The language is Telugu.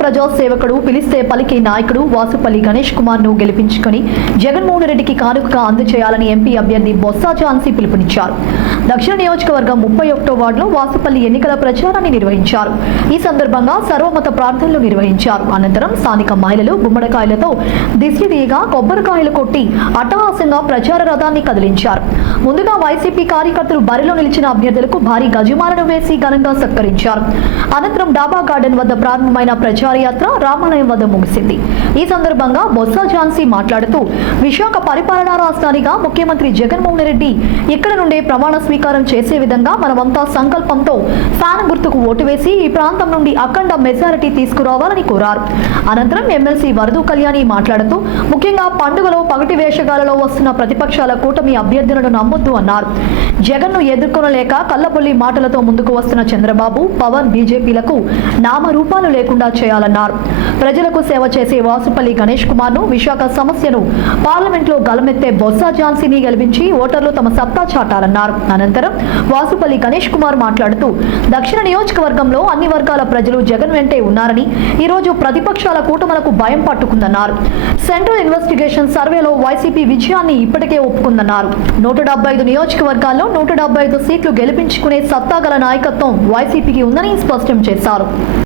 ప్రజా సేవకుడు, పిలిస్తే పలికే నాయకుడు వాసుపల్లి గణేష్ కుమార్ ను గెలిపించుకొని జగన్మోహన్ రెడ్డికి కానుకగా అందజేయాలని ఎంపీ అభ్యర్థి బొత్స ఝాన్సీ పిలుపునిచ్చారు. దక్షిణ నియోజకవర్గం 31వ వార్డులో వాసుపల్లి ఎన్నికల ప్రచారాన్ని నిర్వహించారు. ఈ సందర్భంగా సర్వమత ప్రార్థనలు నిర్వహించారు. అనంతరం స్థానిక మహిళలు గుమ్మడికాయలతో దిష్టిదీయగా కొబ్బరికాయలు కొట్టి అట్టహాసంగా ప్రచార రథాన్ని కదిలించారు. ముందుగా వైసీపీ కార్యకర్తలు బరిలో నిలిచిన అభ్యర్థులకు భారీ గజమాలను వేసి ఘనంగా సత్కరించారు. అనంతరం డాబా గార్డెన్ వద్ద ప్రారంభమైన ప్రచార యాత్ర రామాలయం వద్ద ముగిసింది. ఈ సందర్భంగా బొత్స ఝాన్సీ మాట్లాడుతూ విశాఖ పరిపాలనా రాజధానిగా ముఖ్యమంత్రి జగన్మోహన్ రెడ్డి ఇక్కడ నుండే ప్రమాణ స్వీకారం చేసే విధంగా మనమంతా సంకల్పంతో ఫ్యాన్ గుర్తుకు ఓటు వేసి ఈ ప్రాంతం నుండి అఖండ మెజారిటీ తీసుకురావాలని కోరారు. అనంతరం ఎమ్మెల్సీ వరదు కళ్యాణి మాట్లాడుతూ ముఖ్యంగా పండుగలో పగటి వేషగాలలో వస్తున్న ప్రతిపక్షాల కూటమి అభ్యర్థులను నమ్మొద్దు అన్నారు. జగన్ ను ఎదుర్కొనలేక కల్లబొల్లి మాటలతో ముందుకు వస్తున్న చంద్రబాబు, పవన్, బీజేపీలకు నామరూపాలు లేకుండా చేయాలన్నారు. ప్రజలకు సేవ చేసే వాసుపల్లి గణేష్ కుమార్ ను విశాఖ సమస్యను పార్లమెంట్లో గలమెత్తే బొత్స ఝాన్సీని గెలిపించి ఓటర్లు తమ సత్తా చాటాలన్నారు. అనంతరం వాసుపల్లి గణేష్ కుమార్ మాట్లాడుతూ దక్షిణ నియోజకవర్గంలో అన్ని వర్గాల ప్రజలు జగన్ వెంటే ఉన్నారని, ఈ రోజు ప్రతిపక్షాల కూటములకు భయం పట్టుకుందన్నారు. సెంట్రల్ ఇన్వెస్టిగేషన్ సర్వేలో వైసీపీ విజయాన్ని ఇప్పటికే ఒప్పుకుందన్నారు. 175 నియోజకవర్గాల్లో 175 సీట్లు గెలిపించుకునే సత్తాగల నాయకత్వం వైసీపీకి ఉందని స్పష్టం చేశారు.